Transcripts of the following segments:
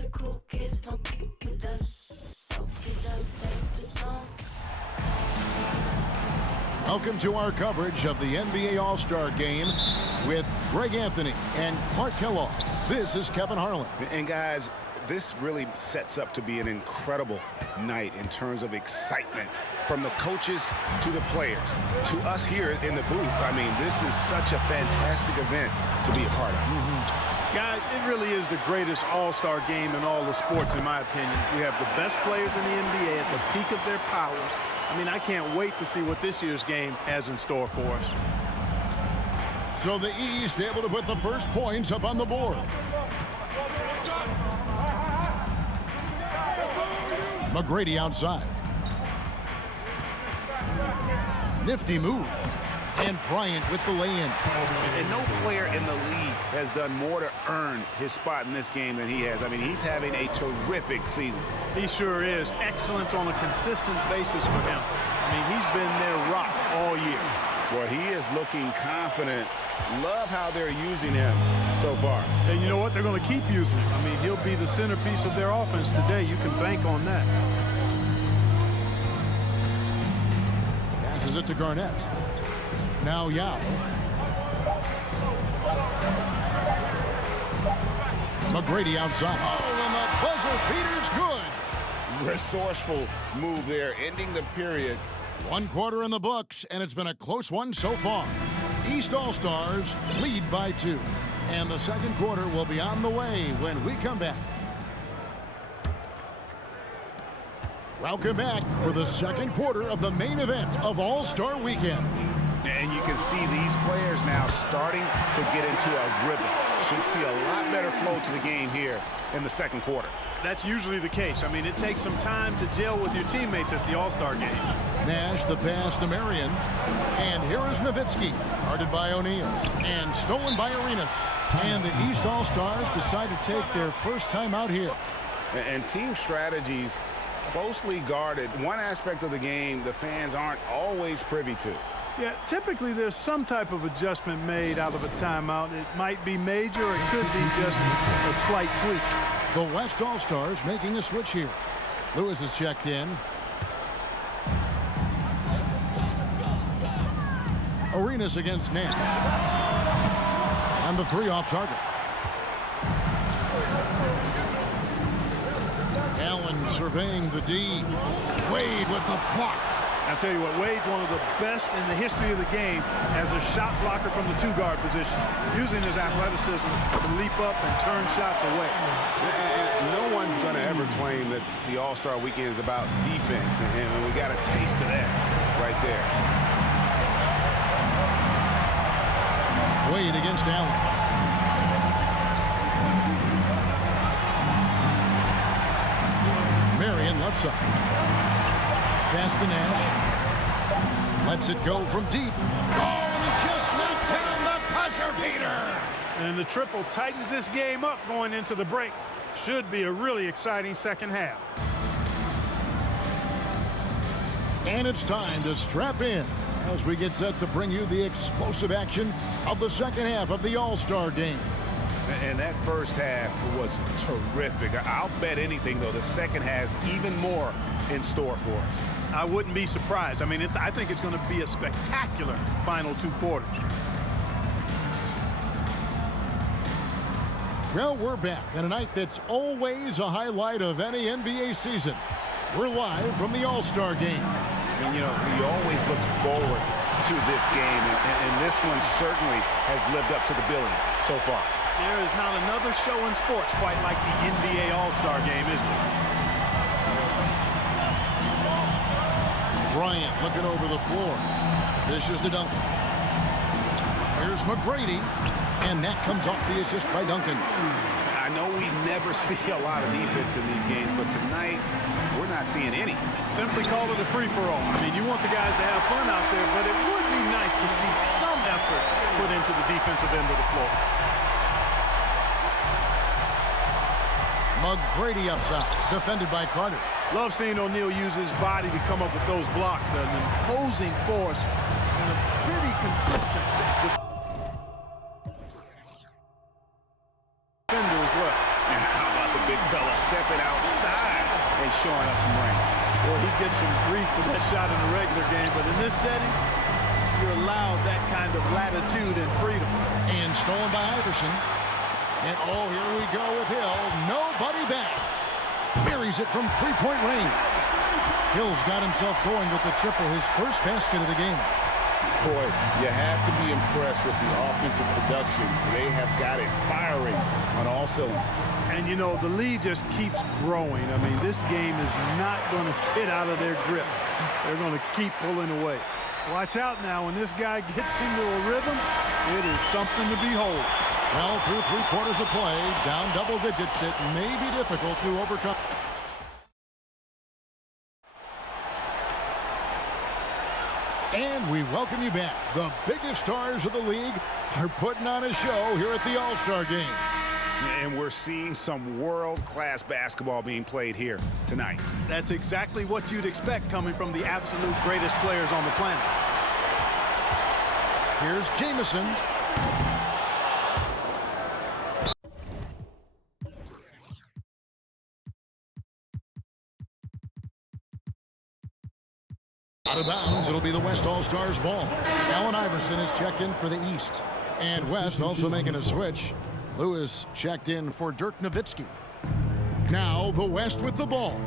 the cool kids don't with us. So get up, take the song. Welcome to our coverage of the NBA All-Star Game with Greg Anthony and Clark Kellogg. This is Kevin Harlan. And guys, this really sets up to be an incredible night in terms of excitement from the coaches to the players to us here in the booth. I mean, this is such a fantastic event to be a part of. Guys, it really is the greatest all-star game in all the sports, in my opinion. We have the best players in the NBA at the peak of their powers. I mean, I can't wait to see what this year's game has in store for us. So the East able to put the first points up on the board. McGrady outside. Nifty move. And Bryant with the lay-in. And no player in the league has done more to earn his spot in this game than he has. I mean, he's having a terrific season. He sure is. Excellence on a consistent basis for him. I mean, he's been their rock all year. Well, he is looking confident. Love how they're using him so far. And you know what? They're going to keep using him. I mean, he'll be the centerpiece of their offense today. You can bank on that. Passes it to Garnett. Now Yao. McGrady outside. Oh, and the buzzer beater's good. Resourceful move there, ending the period. 1 quarter in the books, and it's been a close one so far. East All-Stars lead by 2. And the second quarter will be on the way when we come back. Welcome back for the second quarter of the main event of All-Star Weekend. And you can see these players now starting to get into a rhythm. Should see a lot better flow to the game here in the second quarter. That's usually the case. I mean, it takes some time to gel with your teammates at the All-Star game. Nash the pass to Marion. And here is Nowitzki, guarded by O'Neal. And stolen by Arenas. And the East All-Stars decide to take their first time out here. And team strategies closely guarded. One aspect of the game the fans aren't always privy to. Yeah, typically there's some type of adjustment made out of a timeout. It might be major, or it could be just a slight tweak. The West All-Stars making a switch here. Lewis is checked in. Arenas against Nash. And the 3 off target. Allen surveying the D. Wade with the block. I'll tell you what, Wade's one of the best in the history of the game as a shot blocker from the 2-guard position, using his athleticism to leap up and turn shots away. No one's going to ever claim that the All-Star Weekend is about defense, and we got a taste of that right there. Wade against Allen. Marion left side. Pass to Nash. Lets it go from deep. Oh, and he just knocked down the buzzer beater. And the triple tightens this game up going into the break. Should be a really exciting second half. And it's time to strap in as we get set to bring you the explosive action of the second half of the All-Star Game. And that first half was terrific. I'll bet anything, though, the second has even more in store for us. I wouldn't be surprised. I mean, I think it's going to be a spectacular final 2 quarters. Well, we're back on a night that's always a highlight of any NBA season. We're live from the All-Star Game. And, you know, you always look forward to this game, and this one certainly has lived up to the billing so far. There is not another show in sports quite like the NBA All-Star Game, is there? Bryant looking over the floor. Dishes to Duncan. Here's McGrady. And that comes off the assist by Duncan. I know we never see a lot of defense in these games, but tonight we're not seeing any. Simply call it a free-for-all. I mean, you want the guys to have fun out there, but it would be nice to see some effort put into the defensive end of the floor. McGrady up top, defended by Carter. Love seeing O'Neal use his body to come up with those blocks. An imposing force and a pretty consistent defender as well. How about the big fella stepping outside and showing us some range. Well, he gets some grief for that shot in the regular game, but in this setting, you're allowed that kind of latitude and freedom. And stolen by Iverson. And oh, here we go with Hill. Nobody back. Buries it from three-point range. Hill's got himself going with the triple, his first basket of the game. Boy, you have to be impressed with the offensive production. They have got it firing on all cylinders. And, you know, the lead just keeps growing. I mean, this game is not going to get out of their grip. They're going to keep pulling away. Watch out now. When this guy gets into a rhythm, it is something to behold. Well, through 3 quarters of play, down double digits, it may be difficult to overcome. And we welcome you back. The biggest stars of the league are putting on a show here at the All-Star Game. And we're seeing some world-class basketball being played here tonight. That's exactly what you'd expect coming from the absolute greatest players on the planet. Here's Jamison. Out of bounds, it'll be the West All-Stars ball. Allen Iverson is checked in for the East. And West also making a switch. Lewis checked in for Dirk Nowitzki. Now the West with the ball.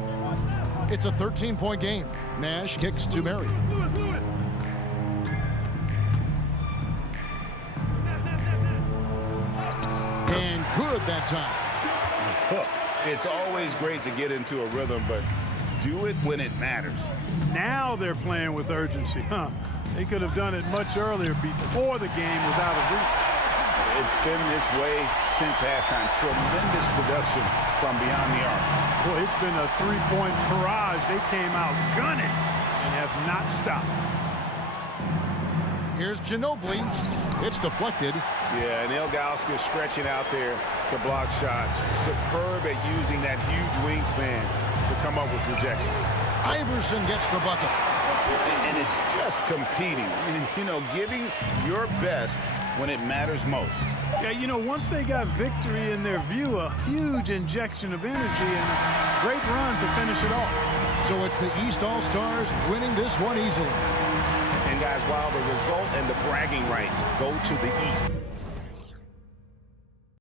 It's a 13-point game. Nash kicks to Marion. And good that time. It's always great to get into a rhythm, but do it when it matters. Now they're playing with urgency. They could have done it much earlier before the game was out of reach. It's been this way since halftime. Tremendous production from beyond the arc. Boy, it's been a three-point barrage. They came out gunning and have not stopped. Here's Ginobili. It's deflected. Yeah, and Ilgauskas stretching out there to block shots. Superb at using that huge wingspan to come up with rejections. Iverson gets the bucket. And it's just competing. You know, giving your best when it matters most. Yeah, you know, once they got victory in their view, a huge injection of energy and a great run to finish it off. So it's the East All-Stars winning this one easily. And guys, while the result and the bragging rights go to the East,